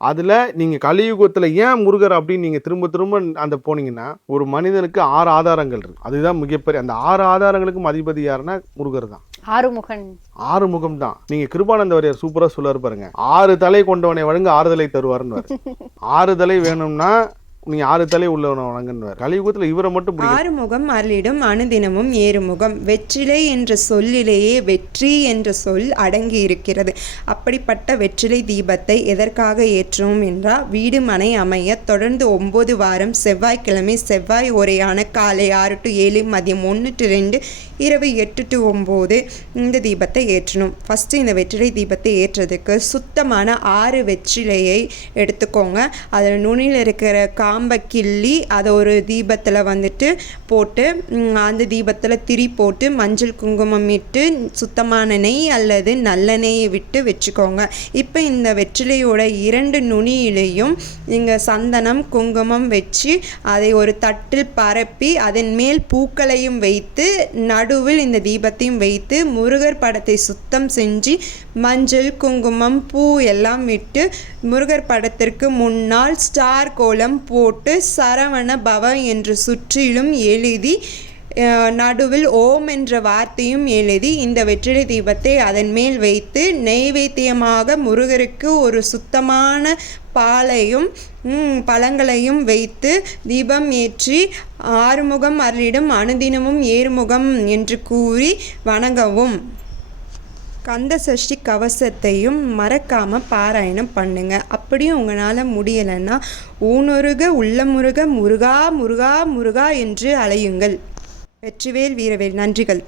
அதில் நீங்கள் கலியுகத்தில் ஏன் முருகர் அப்படின்னு நீங்கள் திரும்ப திரும்ப அந்த போனீங்கன்னா ஒரு மனிதனுக்கு ஆறு ஆதாரங்கள் இருக்கு. அதுதான் மிகப்பெரிய அந்த ஆறு ஆதாரங்களுக்கும் அதிபதி யாருன்னா முருகர் தான். ஆறுமுகன். ஆறு முகம் தான். நீங்க கிருபானந்த வாரியார் சூப்பரா சொல்லுவாரு பாருங்க. ஆறு தலை கொண்டவனை வழங்க ஆறு தலை தருவாருன்னு ஆறு தலை வேணும்னா நீங்க ஆறு தலை உள்ளவனை வணங்குன்னு கலியுகத்துல இவரை மட்டும் ஆறுமுகம் அருளிடும் அனுதினமும் ஏறுமுகம். வெற்றிலை என்ற சொல்லிலேயே வெற்றி என்ற சொல் அடங்கி இருக்கிறது. அப்படிப்பட்ட வெற்றிலை தீபத்தை எதற்காக ஏற்றுவோம் என்றால் வீடு மனை அமைய தொடர்ந்து ஒன்பது வாரம் செவ்வாய்க்கிழமை செவ்வாய் ஒரேயான காலை ஆறு டு ஏழு மதியம் ஒன்று டு ரெண்டு இரவு எட்டு டு ஒம்பது இந்த தீபத்தை ஏற்றணும். ஃபஸ்ட்டு இந்த வெற்றிலை தீபத்தை ஏற்றுறதுக்கு சுத்தமான ஆறு வெற்றிலையை எடுத்துக்கோங்க. அதில் நுனியில் இருக்கிற பாம்பை கிள்ளி அதை ஒரு தீபத்தில் வந்துட்டு போட்டு அந்த தீபத்தில் திரி போட்டு மஞ்சள் குங்குமம் இட்டு சுத்தமான நெய் அல்லது நல்லெண்ணெயை விட்டு வச்சுக்கோங்க. இப்போ இந்த வெற்றிலையோட இரண்டு நுனியிலையும் நீங்கள் சந்தனம் குங்குமம் வச்சு அதை ஒரு தட்டில் பரப்பி அதன் மேல் பூக்களையும் வைத்து நடுவில் இந்த தீபத்தையும் வைத்து முருகர் படத்தை சுத்தம் செஞ்சு மஞ்சள் குங்குமம் பூ எல்லாம் விட்டு முருகர் படத்திற்கு முன்னால் ஸ்டார் கோலம் பூ போட்டு சரவண பவ என்று சுற்றிலும் எழுதி நடுவில் ஓம் என்ற வார்த்தையும் எழுதி இந்த வெற்றிலை தீபத்தை அதன் மேல் வைத்து நெய்வேத்தியமாக முருகருக்கு ஒரு சுத்தமான பாலையும் பழங்களையும் வைத்து தீபம் ஏற்றி ஆறுமுகம் அருளிடும் அனுதினமும் ஏறுமுகம் என்று கூறி வணங்கவும். கந்த சஷ்டி கவசத்தையும் மறக்காமல் பாராயணம் பண்ணுங்கள் அப்படியும் உங்களால் முடியலைன்னா ஊனுருக உள்ளமுருக முருகா முருகா முருகா என்று அலையுங்கள். வெற்றிவேல் வீரவேல். நன்றிகள்.